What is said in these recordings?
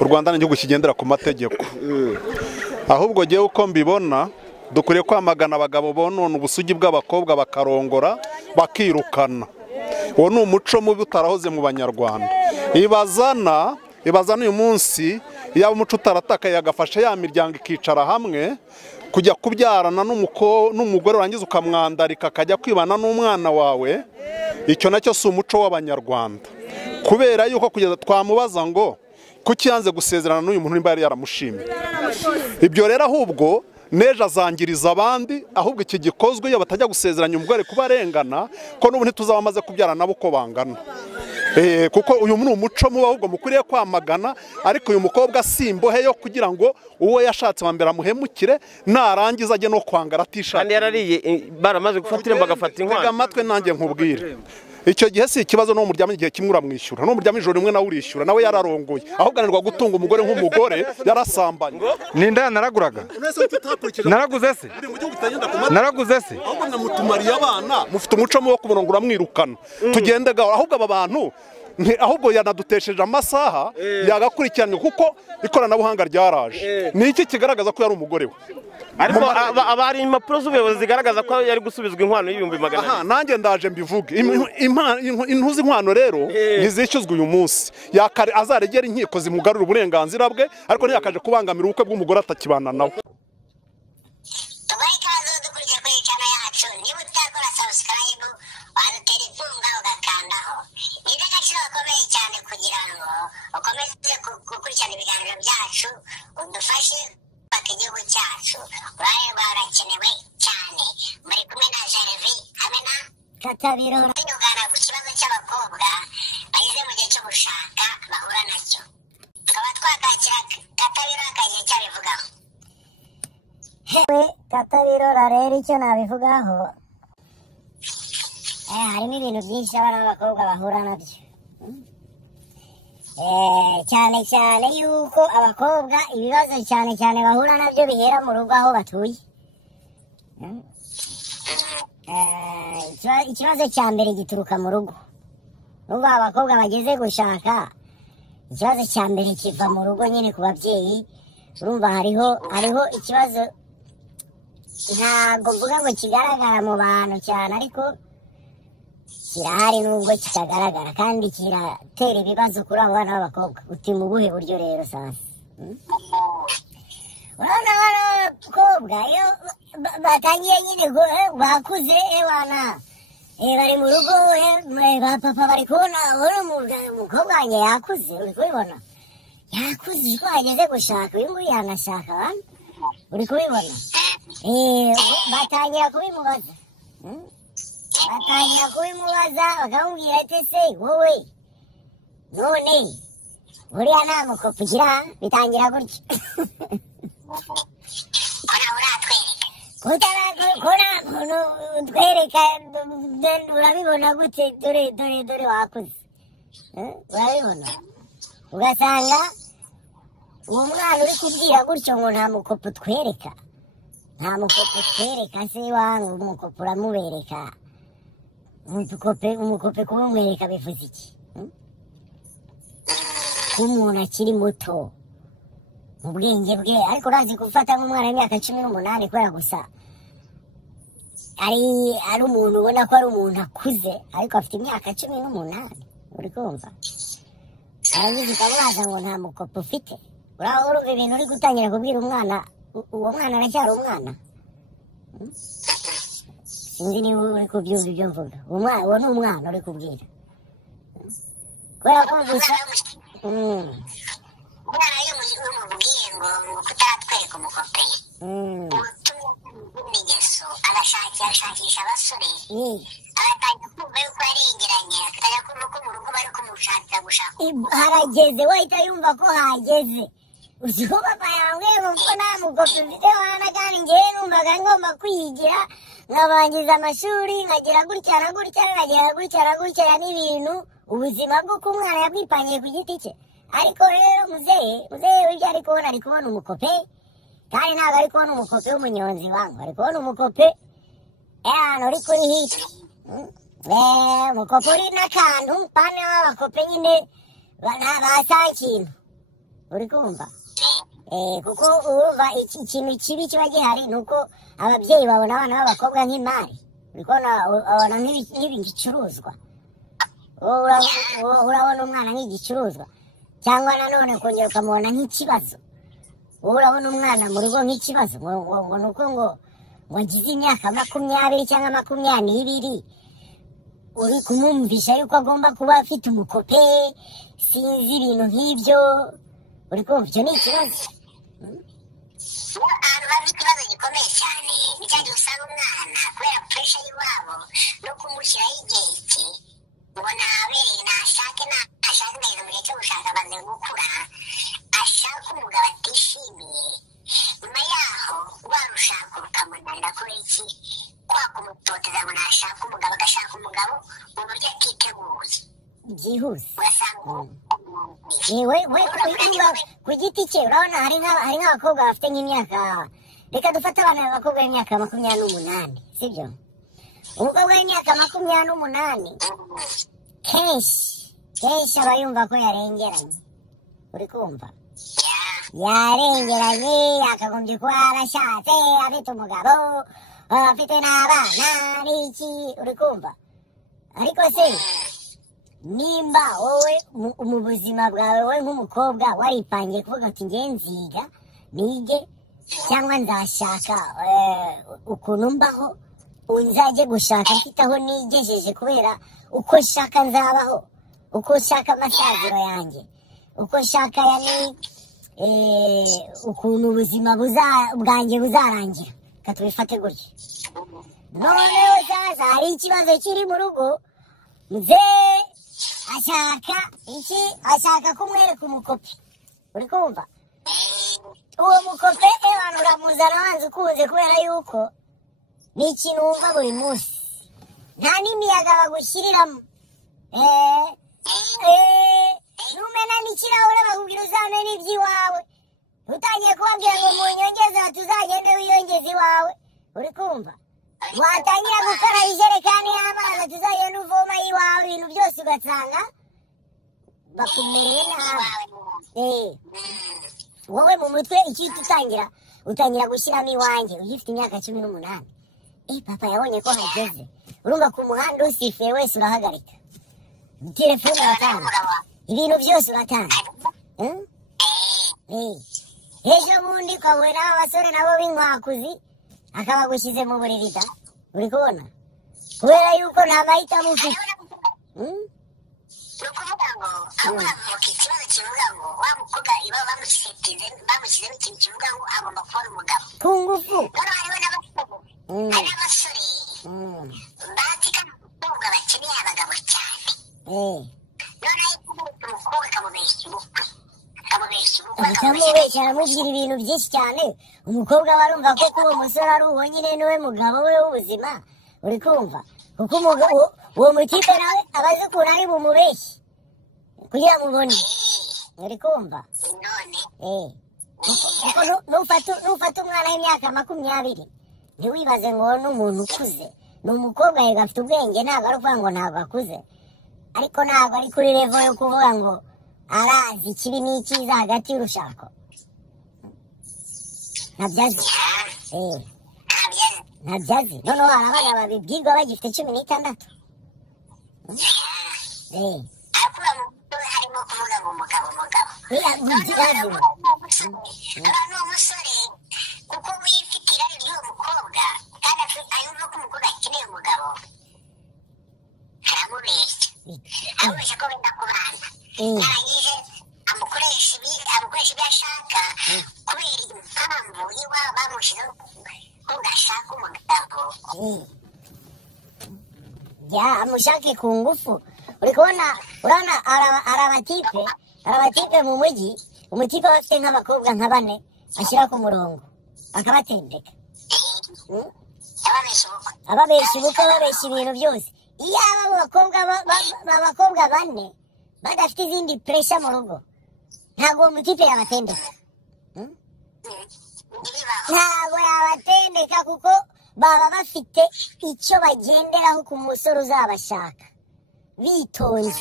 u Rwanda ni igihugu kigendera ku mategeko, ahubwo ngewe uko mbibona dukwiye kwamagana abagabo bonona ubusugi bw'abakobwa bakarongora bakirukana. Uwo ni umuco mubi utarahoze mu Banyarwanda. Ibazana uyu munsi yaba umuco utaratakaye agafasha ya miryango ikicara hamwe kujya kubyarana n'umugore urangiza ukamwandarika akajya kwibana n'umwana wawe. Icyo nacyo si umuco w'Abanyarwanda, kubera yuko kugeza twamubaza ngo kuki yanze gusezerana n'uyu muntu nimba yari yaramushimye. Ibyo rero ahubwo neje azangiriza abandi, ahubwo iki gikozwe iyo batajya gusezeranya umugore kubarengana ko n'ubu ntituzaba amaze kubyara nabo uko bangana. Kuko uyu ni umuco mubi ahubwo mukwiriye kwamagana, ariko uyu mukobwa simbohe yo kugira ngo uwo yashatse wa mbere amuhemukire narangiza ajye no kwangara atishaka. Kandi yarariye baramaze gufatira bagafata inkwano. Tega amatwe nanjye nkubwire. Icyo gihe si ikibazo no muryamye igihe kimwe uramwishyura, no muryamye ijoro rimwe nawe urishyura, nawe yararongoye. Ahubwo ananirwa gutunga umugore nk'umugore yarasambanye. Ninda naraguraga. Naraguze se. Naraguze se. Ahubwo namutumariye abana mufite umuco wo kubonongura mwirukana. Tugende gaho, ahubwo aba bantu ahubwo yanadutesheje amasaha yagakurikiranye kuko ikoranabuhanga ryaraje. Ni iki kigaragaza ko yari umugore we? Ariko abari impapuro z'ubuyobozi zigaragaza ko yari gusubizwa inkwano y'ibihumbi 200. Nanjye ndaje mbivuge. Intuzi inkwano rero ntizishyuzwe uyu munsi. Azaregera inkiko zimugarura uburenganzira bwe, ariko ntiyakaje kubangamira ubukwe bw'umugore atakibana nawe. Igihugu cyacu uraye barakenewe cyane. Muri kumwe na Gervais hamwe na Katabiro nyugana ku kibazo cy'abakobwa bageze mu gihe cyo gushaka bahura nacyo. Tukaba twakakira Katabiro akagiye cyabivugaho. Hewe Katabiro rero icyo nabivugaho, harimo ibintu byinshi abana b'abakobwa bahura nabyo. Cyane cyane yuko abakobwa ibibazo cyane bahura nabyo bihera mu rugo aho batuye. Ikibazo cya mbere gituruka mu rugo. Nubwo abakobwa bageze gushaka, ikibazo cya mbere kiva mu rugo nyine ku babyeyi. Urumva hariho ikibazo, ntabwo mvuga ngo kigaragara mu bantu cyane, ariko kirahari nubwo kitagaragara kandi kiratera ibibazo kuri abo bana b'abakobwa. Uti mu buhe buryo rero sasa? Urabona abana b'abakobwa iyo batangiye nyine bakuze wana bari mu rugo ba papa bari kubona umukobwa wanjye yakuze, uri kubibona yakuze ko ageze gushaka, uyu nguyu yanashaka bana, uri kubibona. Batangira kubimubaza bakamubwira ati se wowe none buriya nta mukopo ugira, bitangira gutyo. Ko nta muntu utwereka, urabibona gute? Dore wakuze, urabibona. Ugasanga uwo mwana uri kubwira gutyo ngo nta mukopo utwereka, se wangu umukopo uramubereka. Umukope kumumwereka bivuze iki? Ko umuntu akiri muto mu bwenge bwe, ariko urazi gufata nk'umwana w'imyaka 18 kubera gusa ari umuntu ubona ko ari umuntu akuze, ariko afite imyaka 18. Uri kumva? Aravuze ukamubaza ngo nta mukopo ufite. Urumva ibintu uri gutangira kubwira umwana, uwo mwana aracyari umwana. Sinzi niba uri kubyumva ibyo mvuga. Uwo ni umwana uri kubwira. Kubera ko gusa umwana iyo umubwiye ngo kutaratwereka umukope, n'ingeso agashakisha abasore, agatangira kumva yuko yarengeranye, agatangira kumva ko mu rugo bari kumushakira gushaka. Harageze, wahita yumva ko hageze. Uzi ko papa yambwiye ngo ko nta mukope mfite wana, kandi ngewe numvaga ngomba kwigira nkabangiza amashuri nkagira gutya na gutya, nkagira gutya n'ibintu. Ubuzima bw'uko umwana yabwipangiye ku giti cye. Ariko rero muzehe ibyo ari kubona umukope, kandi ntabwo ari kubona umukope w'umunyonzi wangu, ari kubona umukope ahantu uri kuri hiti. Umukope uri n'akantu pane w'abakope nyine basankintu. uri kumva kuko urumva ikintu kibi kiba gihari ni uko ababyeyi babona abana b'abakobwa nk'imari uri kubona babona nk'igicuruzwa urabona umwana nk'igicuruzwa cyangwa nanone kongera ukamubona nk'ikibazo urabona umwana mu rugo nk'ikibazo ngo ni uko ngo agize imyaka 20 cyangwa 22 uri kumwumvisha yuko agomba kuba afite umukope sinzi ibintu nk'ibyo uri kumva icyo ni ikibazo ahantu hari ikibazo gikomeye cyane nicyo usanga umwana kubera puresha y'iwabo no kumushyiraho igihe iki ngo nabereye nashake neza mu gihe cyo gushaka abanze gukura ashaka umugabo atishimiye nyuma yaho warushaka rukamunanira kubera iki kwa kumutoteza ngo nashaka umugabo agashaka umugabo mu buryo atiteguye byihuse ugasanga we ku giti cye urabona hari nk'abakobwa bafite nk'imyaka reka dufate abana b'abakobwa b'imyaka 28 sibyo umukobwa w'imyaka 28 kenshi aba yumva ko yarengeranye uri kumva yarengeranye yakagombye kuba yarashatse afite umugabo afite n'abana n'iki uri kumva ariko se nimba wowe mu buzima bwawe wowe nk'umukobwa waripangiye kuvuga ati ngiye nziga nige cyangwa nzashaka ukuntu mbaho unzajye gushaka mfite aho nigejeje kubera uko nshaka nzabaho uko nshaka amasaziro yanjye uko nshaka ukuntu ubuzima bwanjye buzarangira reka tubifate gutya noneho sasa hari ikibazo kiri mu rugo muzee ashaka kumwereka umukopi uri kumva uwo mukope abantu uramuzana wanze ukunze kubera yuko ni ikintu wumva buri munsi nta n'imiyaga bagushyiriramo numena n'ikirahure bakubwira uzamena iby'iwawe utangiye kubabwira ngo mu nyongeza tuzagende wiyongeza iwawe uri kumva watangira gukaraba ijerekani y'amazi tuzagenda uvoma iwawe ibintu byose ugasanga bakumereye nabi wowe mu mutwe icyo utangira gushyiramo iwanjye ugifite imyaka 18 papa yabonye ko hageze urumva ku muhanda usifuye wese urahagarika telefone uratanga ibintu byose uratanga ejo bundi ukabona abasore nabo b'inkwakuzi akabagushyize mu buriri da uri kubona kubera yuko nta mahitamo ufite ni ukuvuga ngo aho uravuka ikibazo kivuga ngo wa mukobwa iba bamushyizemo ikintu kivuga ngo agomba kubona umugabo ku ngufu noneho hariho n'abasore batika n'umukobwa bakeneye abagabo cyane noneho umukobwa akamubeshya ubukwe akamubeshya aramubwira ibintu byinshi cyane umukobwa warumva ko kuba umusore ari uwo nyine niwe mugabo we w'ubuzima uri kumva kuko uwo mutipe nawe abazi ukuntu ari bumubeshye kugira mubone uri kumva nufata umwana w'imyaka 20 ntiwibaze ngo ni umuntu ukuze ni umukobwa yega afite ubwenge ntabwo ari ukuvuga ngo ntabwo akuze ariko ntabwo ari kuri revo yo kuvuga ngo arazi ikibi n'ikiza hagati y'urushako ntabyazi noneho hari abana babibwirwa bagifite 16 harimo kuvuga ngo umugabo n'umusore kuko wifite irari ry'uwo mukobwa kandi ayumva ko umukobwa akeneye umugabo aramubeshya ko wenda kubana yarangije amukoresha ibyo ashaka kubera impamvu iwabo bamushizeho ko gashaka umugabo amushake ku ngufu uri kubona urabona hari abatipe mu mujyi umutipe aba afite nk'abakobwa nka 4 ashyira ku murongo akabatendeka ababeshya ubukwe babeshya ibintu byose iyo aba abakobwa 4 badafite izindi puresha mu rugo ntabwo uwo mutipe yabatendeka ntabwo yabatendeka kuko baba bafite icyo bagenderaho ku musore uzabashaka bitonze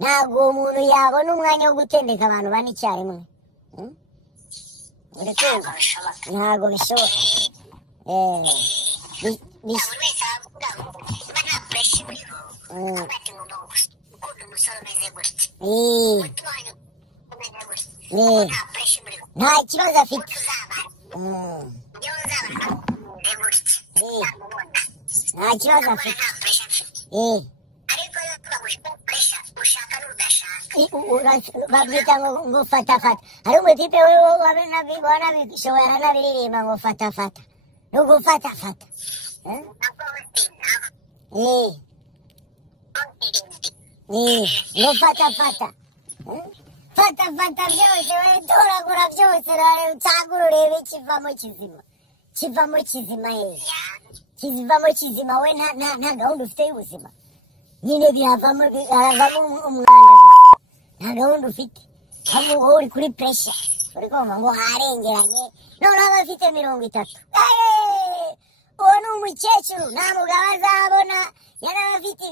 ntabwo uwo muntu yabona umwanya wo gutendeka abantu 4 icyarimwe uri kumva ntabwo bishoboka buri wese aravuga ngo niba nta pureshi uriho ati ngomba gukunda umusore umeze gutya umutima wanyu umeze gutya nta pureshi uriho nta kibazo afite iyo uzabana gutya nta kibazo afite nta pureshi afite ariko iyo twagushaka puresha ushaka n'udashaka babyita ngo fata hari umutipe wanabishoboye aranabiririmba ngo fata no gufata ngo fata byose toragura byose utagura urebe kivamo kizima we nta gahunda ufite y'ubuzima nyine haravamo umwanda gusa nta gahunda ufite wowe uri kuri puresha uri kumva ngo harengeranye noneho aba afite 30 uwo ni umukecuru nta mugabo azabona yari afite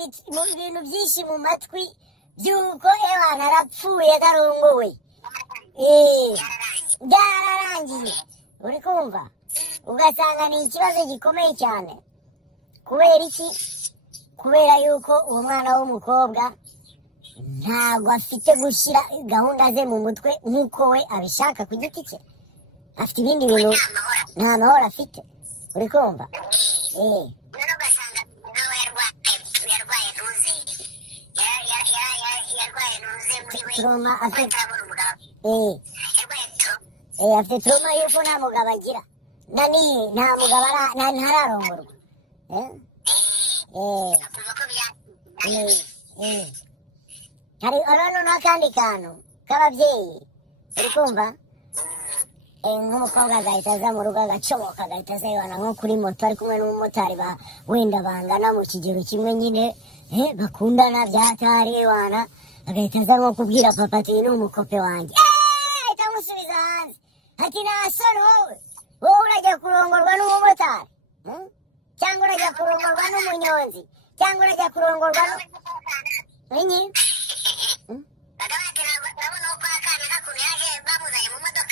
ibintu byinshi mu matwi by'uko ebana arapfuye atarongowe byararangiye uri kumva ugasanga ni ikibazo gikomeye cyane kubera iki kubera yuko uwo mwana w'umukobwa ntabwo afite gushyira gahunda ze mu mutwe nk'uko we abishaka ku giti cye afite ibindi bintu nta mahoro afite uri kumva rero ugasanga nawe yarwaye ntuze yarwaye ntuze muri we turoma afite atarabona umugabo yarwaye afite turoma yuko nta mugabo agira nta mugabo ntararongorwa akumva ko hari n'akandi kantu k'ababyeyi uri kumva nk'umukobwa agahita aza mu rugo agacomoka agahita azayibana nko kuri moto ari kumwe n'umumotari wenda bangana mu kigero kimwe nyine bakundana byatari wana agahita aza nko kubwira papa ati ni umukope wanjye ahita amusubiza hanze ati nta soni wowe urajya kurongorwa n'umumotari cyangwa urajya kurongorwa n'umunyonzi cyangwa urajya kurongorwa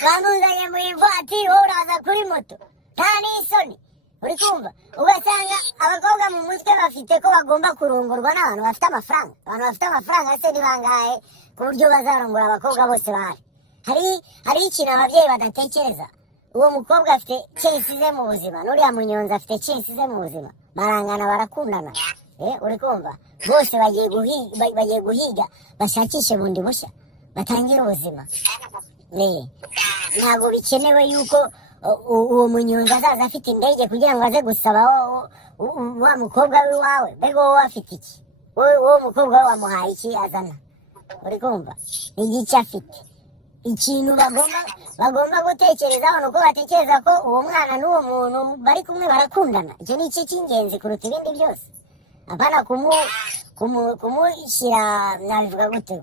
bamuzanye mu ivatiri wowe uraza kuri moto nta n'isoni uri kumva ugasanga abakobwa mu mutwe bafite ko bagomba kurongorwa n'abantu bafite amafaranga abantu bafite amafaranga se ni bangahe ku buryo bazarongora abakobwa bose bahari hari ikintu ababyeyi badatekereza uwo mukobwa afite cyesi ze mu buzima n'uriya munyonzi afite cyesi ze mu buzima barangana barakundana uri kumva bose bagiye guhiga bashakishe bundi bushya batangire ubuzima ntabwo bikenewe yuko uwo munyonzi azaza afite indege kugira ngo aze gusaba wa mukobwa w'iwawe mbega wowe afite iki wowe mukobwa we wamuhaye iki azana uri kumva igiki afite ikintu bagomba gutekerezaho ni uko batekereza ko uwo mwana n'uwo muntu bari kumwe barakundana icyo ni cyo cy'ingenzi kuruta ibindi byose apana kumushyira nabivuga gute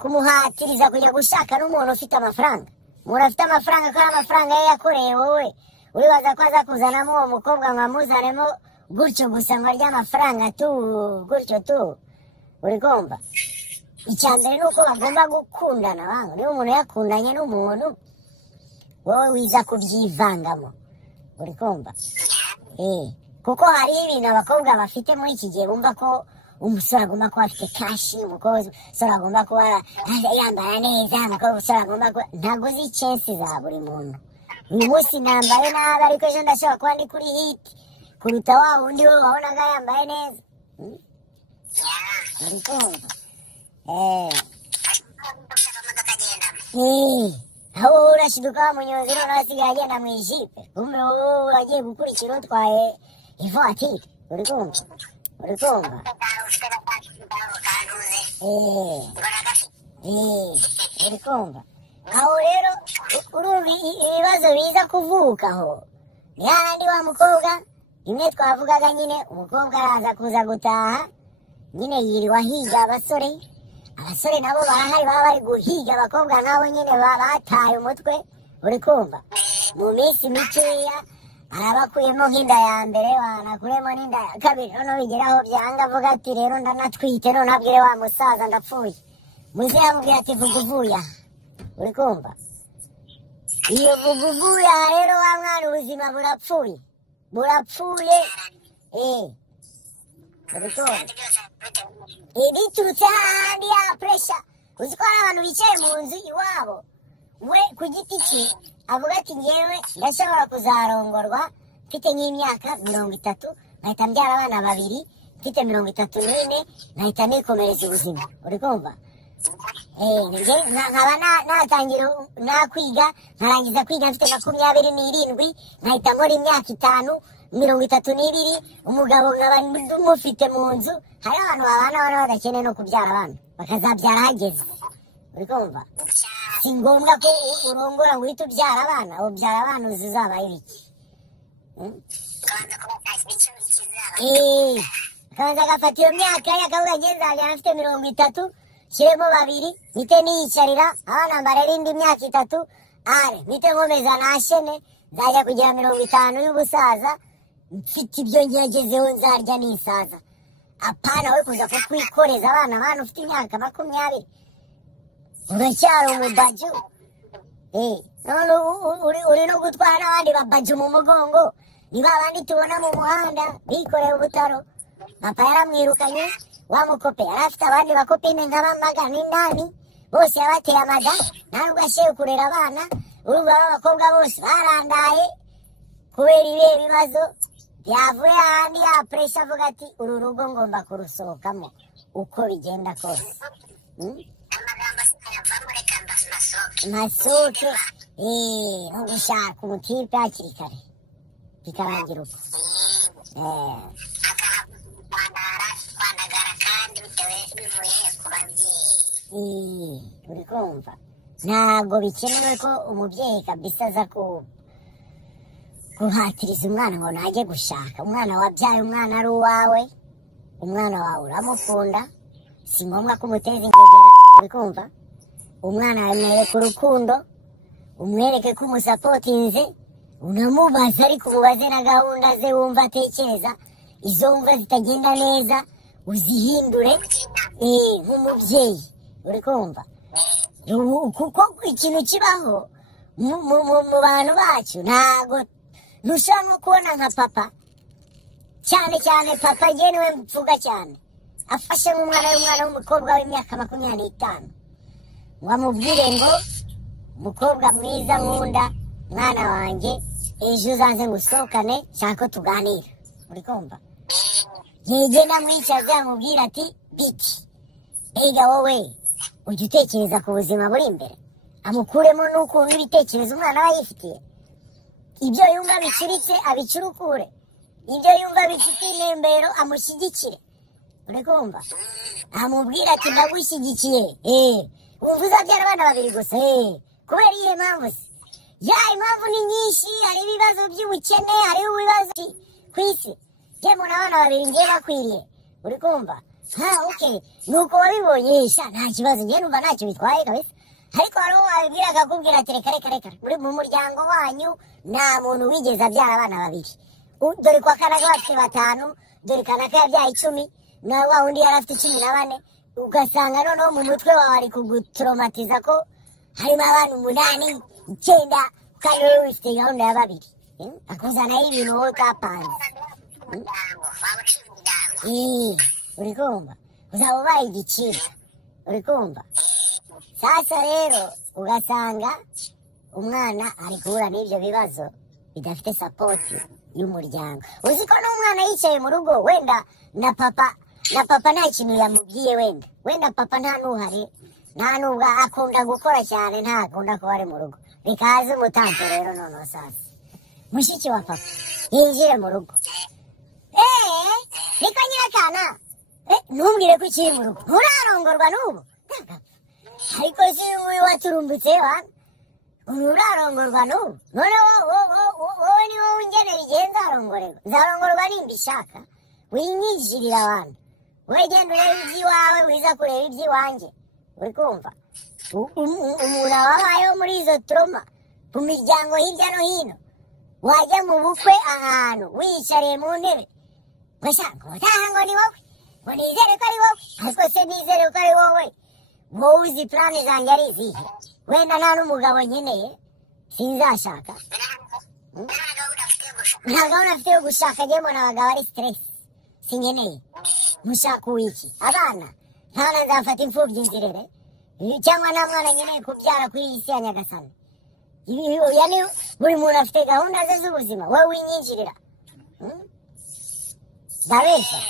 kumuhatiriza kujya gushaka n'umuntu ufite amafaranga umuntu afite amafaranga ko ari amafaranga ye yakoreye wowe uribaza ko aza kuzanamo uwo mukobwa ngo amuzanemo gutyo gusa ngo arye amafaranga gutyo uri kumva icya mbere ni uko bagomba gukundana bantu niba umuntu yakundanye n'umuntu wowe wiza kubyivangamo uri kumva kuko hari ibintu abakobwa bafite muri iki gihe bumva ko umusore agomba kuba afite kashi umusore agomba kuba yambara neza umusore agomba kuba ntabwo uzi icyensi za buri muntu uyu munsi nambaye nabi ariko ejo ndashobora kuba ndi kuri hiti kuruta wa wundi we wabonaga yambaye neza uri kumva aho urashiduka wa munyonzi noneho asigaye agenda mu ijipe kumbe wowe uragiye gukurikira utwaye ivatiri uri kumva uri kumva aho rero urumva ibibazo biza kuvuka aho ni hahandi wa mukobwa rimwe twavugaga nyine umukobwa araza kuza gutaha nyine yiriwe ahiga abasore nabo barahari baba bari guhiga abakobwa nabo nyine bataye umutwe uri kumva mu minsi mikeya arabakuyemo nk'inda ya mbere wanakuremo n'inda ya kabiri noneho bigeraho byanga avuga ati rero ndanatwite none abwire wa musaza ndapfuye muzehe amubwira ati vuguvuya uri kumva iyo vuguvuya rero wa mwana ubuzima burapfuye uri kumva biturutse hahandi ya puresha uzi ko hari abantu bicaye mu nzu iwabo we ku giti cye avuga ati ngewe ndashobora kuzarongorwa mfite nk'imyaka 30 nkahita mbyara abana babiri mfite 34 nkahita nikomereza ubuzima uri kumva nkaba natangira nakwiga nkarangiza kwiga mfite 27 nkahita nkora imyaka 5 32 umugabo nkaba mufite mu nzu hari abantu babana badakeneye no kubyara abana bakazabyara hageze uri kumva si ngombwa ko urongora ngo uhite ubyara abana ubyara abana uzabaye ibiki akabanza agafata iyo myaka ye akavuga ngenzajya afite 30 shyiremo 2 mpite niyicarira abana mbarera indi myaka 3 mpite nkomeza nashene nzajya kugira 50 y'ubusaza mfite ibyo ngezeho nzarya nisaza apana we kuza kukwikoreza abana ufite imyaka 20 uracyari umubaju none uri no gutwara abandi babaju mu mugongo ni babandi tubona mu muhanda bikoreye ubutaro papa yaramwirukanye wa mukope yari afite abandi bakopine nk'abamagana indani bose yabateye amaga ntabwo ashoboye kurera abana urumva b'abakobwa bose barandaye kubera ibihe bibazo yavuye ahandi ya puresha avuga ati uru rugo ngomba kurusohokamo uko bigenda kose masoke no gushaka umutipe hakiri kare bikarangira uko uri kumva ntabwo bikenewe ko umubyeyi kabisa aza guhatiriza umwana ngo najye gushaka umwana wabyaye umwana ari uwawe umwana wawe uramukunda si ngombwa ko umuteza ingegera uri kumva umwana wamwereka urukundo umwereke ko umusapotinze unamubaza ariko umubaze na gahunda ze wumva atekereza izo wumva zitagenda neza uzihindure nk'umubyeyi uri kumva kuko ikintu kibaho mu bantu bacu ntago ntushobora nko kubona nka papa cyane papa njye niwe mvuga cyane afashe nk'umwana w'umukobwa w'imyaka 25 ngo amubwire ngo umukobwa mwiza nkunda mwana wanjye ejo uzaze ngusohokane nshaka tuganira uri kumva yegenda mwicaza amubwira ati biti ega wowe ujya utekereza ku buzima buri imbere amukuremo n'ukuntu ibitekerezo umwana aba yifitiye ibyo yumva bicuritse abicurukure ibyo yumva bifite inembero amushyigikire uri kumva amubwira ati ndagushyigikiye wumva uzabyara abana babiri gusa kubera iyihe mpamvu se impamvu ni nyinshi hari ibibazo by'ubukene hari ibibazo ku isi njye mbona abana babiri ngiye bakwiriye uri kumva nuko wabibonye nta kibazo njye numva ntacyo bitwaye kabisa ariko hari uwo wabibwira akakubwira ati reka muri mu muryango wanyu nta muntu wigeze abyara abana babiri dore kwa Kanaka bafite 5 dore Kanaka yabyaye 10 na wa wundi yari afite 14 ugasanga noneho mu mutwe wawe ari kugutraumatiza ko harimo abantu 8 9 kandi wowe ufite gahunda ya babiri akuzanaho ibintu wowe utapanze uri kumva uzaba ubaye igiciro uri kumva sasa rero ugasanga umwana ari guhura n'ibyo bibazo bidafite sapoti y'umuryango uzi ko n'umwana yicaye mu rugo wenda na papa nta kintu yamubwiye wenda papa nta n'uhari nta n'ubwo akunda gukora cyane nta akunda kuba ari mu rugo bikaza umutambo rero noneho sasa mushiki wa papa yinjire mu rugo niko nyirakana ntumbwire ko ukiri mu rugo nturarongorwa n'ubu ariko si uyu waturumbutse nturarongorwa n'ubu none wowe ni wowe ungenera igihe nzarongorwa nimba ishaka winyijirira abantu wowe genda ureba iby'iwawe wiza kureba iby'iwanjye uri kumva umuntu wabayeho muri izo troma mu miryango hirya no hino wajya mu bukwe ahantu wiyicariye mu ntebe ngo utaha ngo ni wowe ngo nizere ko ari wowe ariko se nizere ko ari wowe wowe uzi plani zanjye ari izihe wenda nta n'umugabo nkeneye sinzashaka nta gahunda afite yo gushaka njye mbona abagabo ari stress sinkeneye mushaka uwiki abana nta na nzafata imfubyi nzirere cyangwa nta mwana nkeneye kubyara kuri iyi si ya Nyagasani yani buri muntu afite gahunda ze z'ubuzima wowe winyinjirira ndabeshya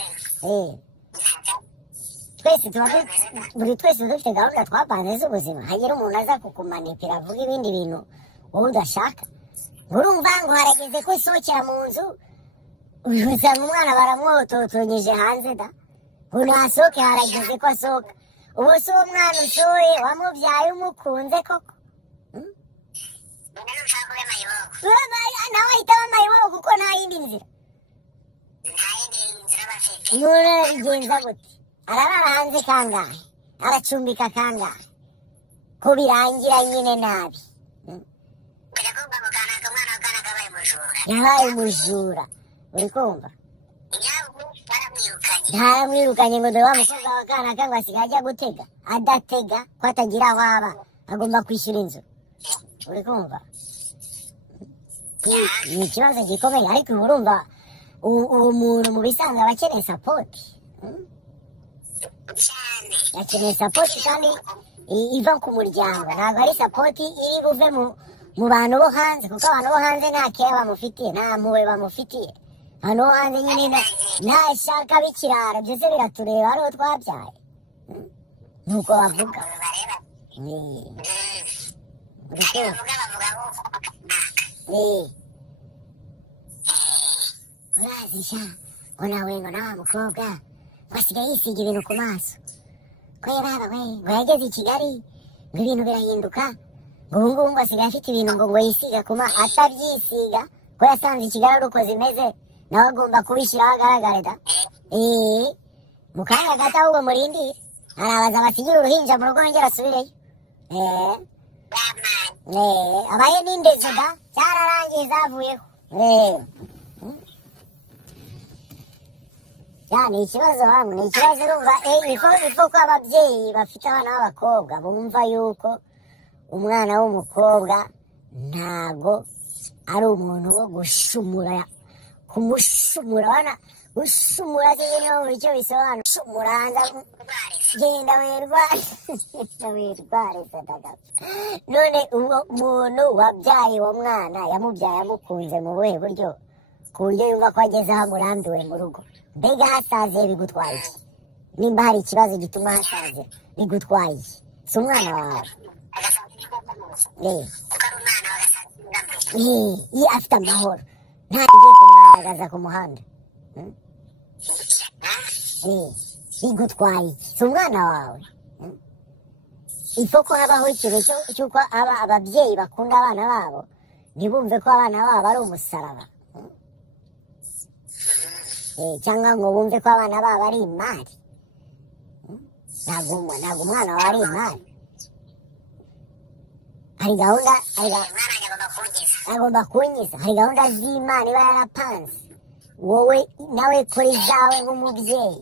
twese dufite gahunda twapanze z'ubuzima hagira umuntu aza kukumanipira avuga ibindi bintu wowe udashaka urumva ngo harageze ko usohokera mu nzu usanga umwana baramwototonyeje hanze da ngo nasohoke harageze ko asohoka ubu si uwo mwana usohoye wamubyaye umukunze koko nawe ahitamo amayibobo kuko nta yindi nzira umuntu arabigenza gute ararara hanze kangahe aracumbika kangahe ko birangira nyine nabi yabaye umujura uri kumva ntaramwirukanye ngo dore wa mukobwa wa kanaka ngo asigaye ajya gutega adatega ko atagira aho aba agomba kwishyura inzu uri kumva ni ikibazo gikomeye ariko urumva uwo muntu mu bisanzwe aba akeneye sapoti yakeneye sapoti kandi iva ku muryango ntabwo ari sapoti iri buve mu bantu bo hanze kuko abantu bo hanze nta keya bamufitiye nta mpuhwe bamufitiye abantu bo hanze nyine nta shaka b'ikirara byose biratureba ariho twabyaye nuko bavuga urazi sha ngo nawe ngo nawa mukobwa wasigaye yisiga ibintu ku maso ko yababa we ngo yageze i Kigali ngo ibintu birahinduka ngo ubu ngubu ngo asigaye afite ibintu ngo yisiga ku maso atabyisiga ko yasanze i Kigali ari uko zimeze nawe agomba kubishyiraho agaragare da mu kanya gato ahubwo murindire arabaza basigira uruhinja mu rugo yongera asubireyo abaye n'indezi da cyararangiye zavuyeho ni ikibazo hamwe ni ikibazo urumva niko ko ababyeyi bafite abana b'abakobwa bumva yuko umwana w'umukobwa ntago ari umuntu wo gushumura kumushumura wana gushumura niyo mu icyo bisobanura gushumura genda werware sadaka none uwo muntu wabyaye uwo mwana yamubyaye amukunze mu buhe buryo ku buryo yumva ko ageze aho amurambiwe mu rugo mbega hasaze bigutwaye iki nimba hari ikibazo gituma hasaze bigutwaye iki si umwana wawe iyo afite amahoro ntagiye kumwandagaza ku muhanda bigutwaye iki si umwana wawe ifo ko habaho ikintu cy'uko ababyeyi bakunda abana babo ntibumve ko abana babo ari umusaraba cyangwa ngo bumve ko abana babo ari imari ntabwo umwana wawe ari imari hari gahunda agomba kunyiza hari gahunda z'Imana iba yarapanze wowe nawe kuri zawe nk'umubyeyi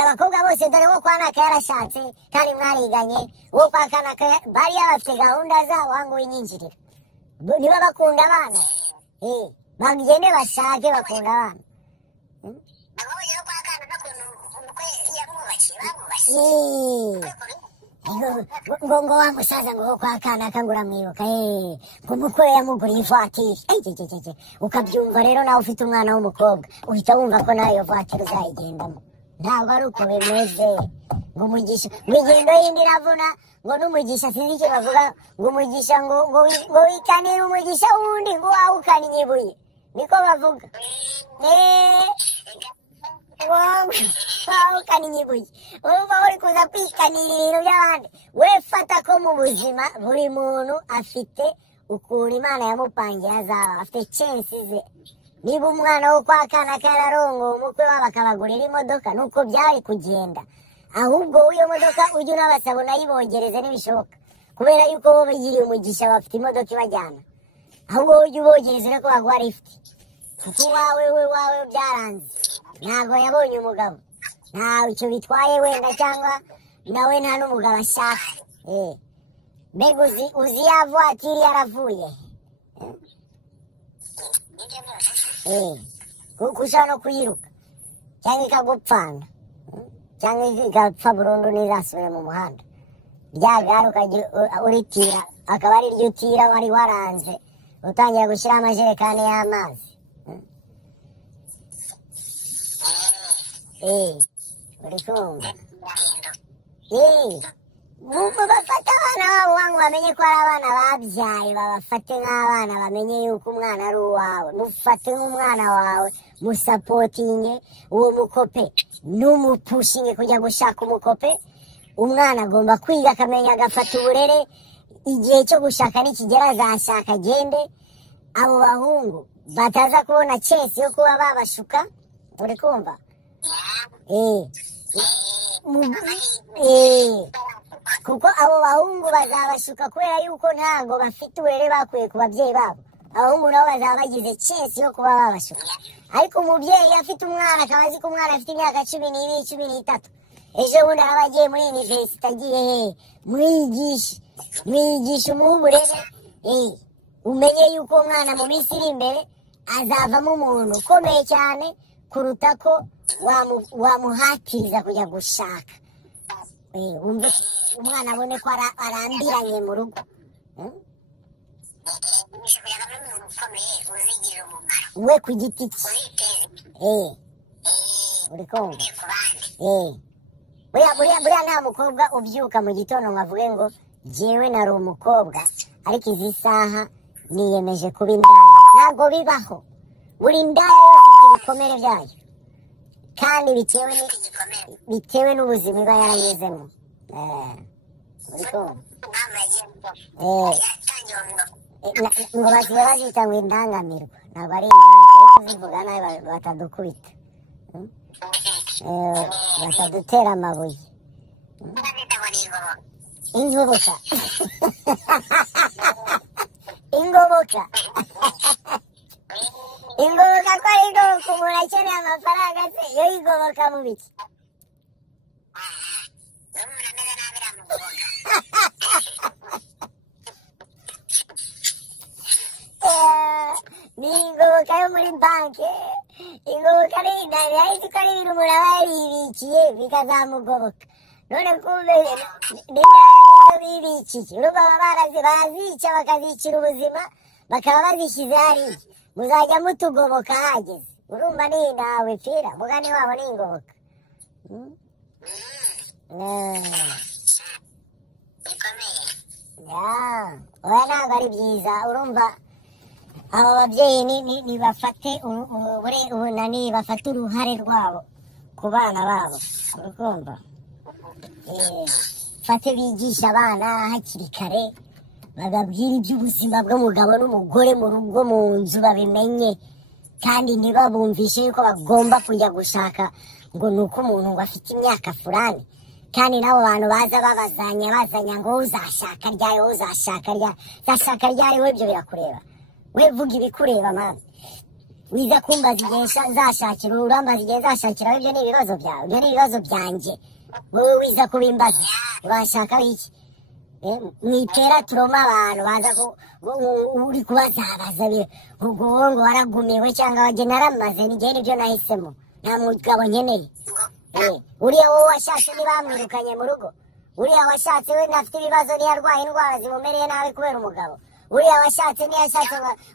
abakobwa bose dore wo kwa Naka yarashatse kandi mwariganye wo kwa Kanaka bariya bafite gahunda zabo ngo winyinjirira niba bakunda abana bagende bashake bakunda abana ngo wa musaza ngo kwa Kanaka ngo uramwibuka ngo umukwe yamuguriye ivatiri ukabyumva rero nawe ufite umwana w'umukobwa uhita wumva ko nawe iyo vatiri uzayigendamo ntabwo ari uko bimeze ngo umugisha ngo ingendo yindi iravuna ngo n'umugisha sinzi icyo bavuga ngo umugisha ngo wikanire umugisha wundi ngo wawukannye ibuye niko bavuga wawukannye ibuye urumva uri kuza kwikanira ibintu by'abandi we fata ko mu buzima buri muntu afite ukuntu Imana yamupangiye azaba afite censi ze niba umwana wo kwa Kanaka yararongoye umukwe wabo akabagurira imodoka nuko byari kugenda ahubwo iyo modoka ujye unabasaba unayibongereze n'ibishoboka kubera yuko bo bigiriye umugisha bafite imodoka ibajyana ahubwo ujye ubogereza ureko baguha lifuti kuko iwawe byaranze ntabwo yabonye umugabo ntawe icyo bitwaye wenda cyangwa nawe nta n'umugabo ashaka mbega uzi ya vuwatiri yaravuye kuko ushobora no kuyiruka cyangwa ikagupfana cyangwa igapfa burundu ntizasubire mu muhanda rya gare ukajya uritira akaba ari ryo utira wari waranze utangira gushyiraho amajerekani y'amazi uri kumva bafate abana babo wangu bamenye ko ari abana babyaye babafate nk'abana bamenye yuko umwana ari uwawe mufate nk'umwana wawe musapotinge uwo mukope n'umupushinge kujya gushaka umukope umwana agomba kwiga akamenya agafata uburere igihe cyo gushaka nikigera azashaka agende abo bahungu bataza kubona chance yo kuba babashuka uri kumva kuko abo bahungu bazabashuka kubera yuko ntago bafite uburere bakuye ku babyeyi babo abahungu nabo bazaba bagize chance yo kuba babashuka ariko umubyeyi afite umwana akaba azi ko umwana afite imyaka 12 13 ejo bundi aba agiye muri university agiye mwigisha umuha uburere umenye yuko umwana mu minsi iri imbere azavamo umuntu ukomeye cyane kuruta ko wamuhatiriza kujya gushaka umwana abone ko arambiranye mu rugo we ku giti cye uri kumva buriya nta mukobwa ubyuka mu gitondo ngo avuge ngo jyewe nari umukobwa ariko izi saha niyemeje kuba indaya ntabwo bibaho buri ndaya yose ifite ibikomere byayo kandi bitewe n'ubuzima iba yaranyuzemo ngo basigaye bazita ngo indangamirwa ntabwo ari indaya turi kuzivuga nabi batadukubita batadutera amabuye ingoboka ingoboka ko ari ingoboka umuntu akeneye amafaranga se iyo yigoboka mu biki ni ingoboka yo muri banki ingoboka ari indaya ariko ko ari ibintu umuntu aba yaribikiye bikazamugoboka none kumbe n'indaya bibikiye urumva baba barazica bakazicira ubuzima bakaba bazishyize hariya muzajya mutugoboka hageze urumva ni nawe pfira mugani wabo ni ingoboka oya ntabwo ari byiza urumva aba babyeyi bafate uruhare rwabo ku bana babo urukumva fate bigisha abana hakiri kare bababwira iby'ubuzima bw'umugabo n'umugore mu rugo mu nzu babimenye kandi ntibabumvishe yuko bagomba kujya gushaka ngo ni uko umuntu ngo afite imyaka fulani kandi n'abo bantu baza bazanya ngo uzashaka ryari we ibyo birakureba we vuga ibikureba mama wiza kumbaza igihe nzashakira urambaza igihe nzashakira ibyo ni ibibazo byawe ibyo ni ibibazo byanjye wowe wiza kubimbaza urashaka iki mwitera turoma abantu baza uri kubazabaza ngo waragumiwe cyangwa wajye naramaze n'igihe nibyo nahisemo nta mugabo nkeneye uriya wowe washatse ntibamwirukanye mu rugo uriya washatse we ntafite ibibazo ntiyarwaye indwara zimumereye nabi kubera umugabo uriya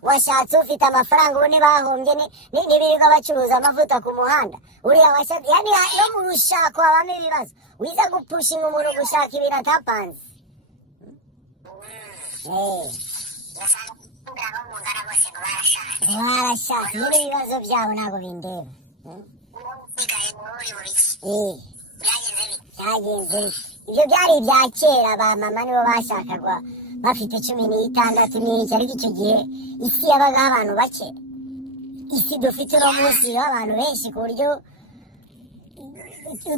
washatse ufite amafaranga ubu ntibahombye ntibirirwa bacuruza amavuta ku muhanda uriya washatse yani no mu rushako habamo ibibazo wiza gupushinga umuntu gushaka ibintu atapanze barashatse nyine ibibazo byabo ntabwo bindeba byagenze ibyo byari ibya kera ba mama nibo bashakagwa bafite 16 n'iki ariko icyo gihe isi yabagaho abantu bake isi dufite uno munsi abantu benshi ku buryo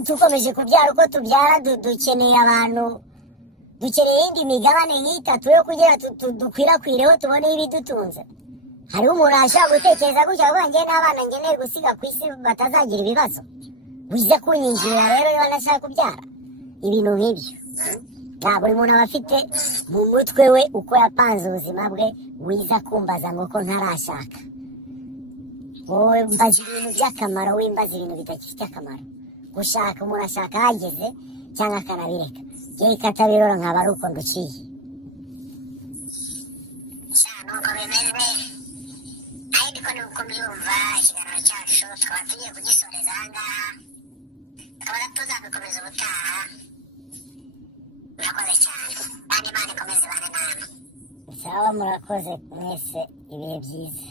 dukomeje kubyara uko tubyara dukeneye abantu dukeneye indi migabane nk'itatu yo kugira dukwirakwireho tuboneho ibidutunze. Hariho umuntu ashobora gutekereza gutya ngo njye n'abana ngeneye gusiga ku isi batazagira ibibazo, wize kunyinjira rero niba nashaka kubyara ibintu nk'ibyo. Nta buri muntu aba afite mu mutwe we uko yapanze ubuzima bwe, wiza kumbaza ngo ko ntarashaka. Wowe mbaza ibintu by'akamaro, wimbaza ibintu bidafite akamaro. Gushaka umuntu ashaka ahageze cyangwa akanabireka. Reka atabirora nkaba ari uko nduciye. Nuko bimeze ariko ni uko mbyumva ikiganiro cyacu tukaba tugiye kugisoreza aha ngaha, tukaba tuzabikomeza ubutaha. Murakoze cyane kandi Imana ikomeze ibane namwe. Sawa, murakoze mwese, ibihe byiza.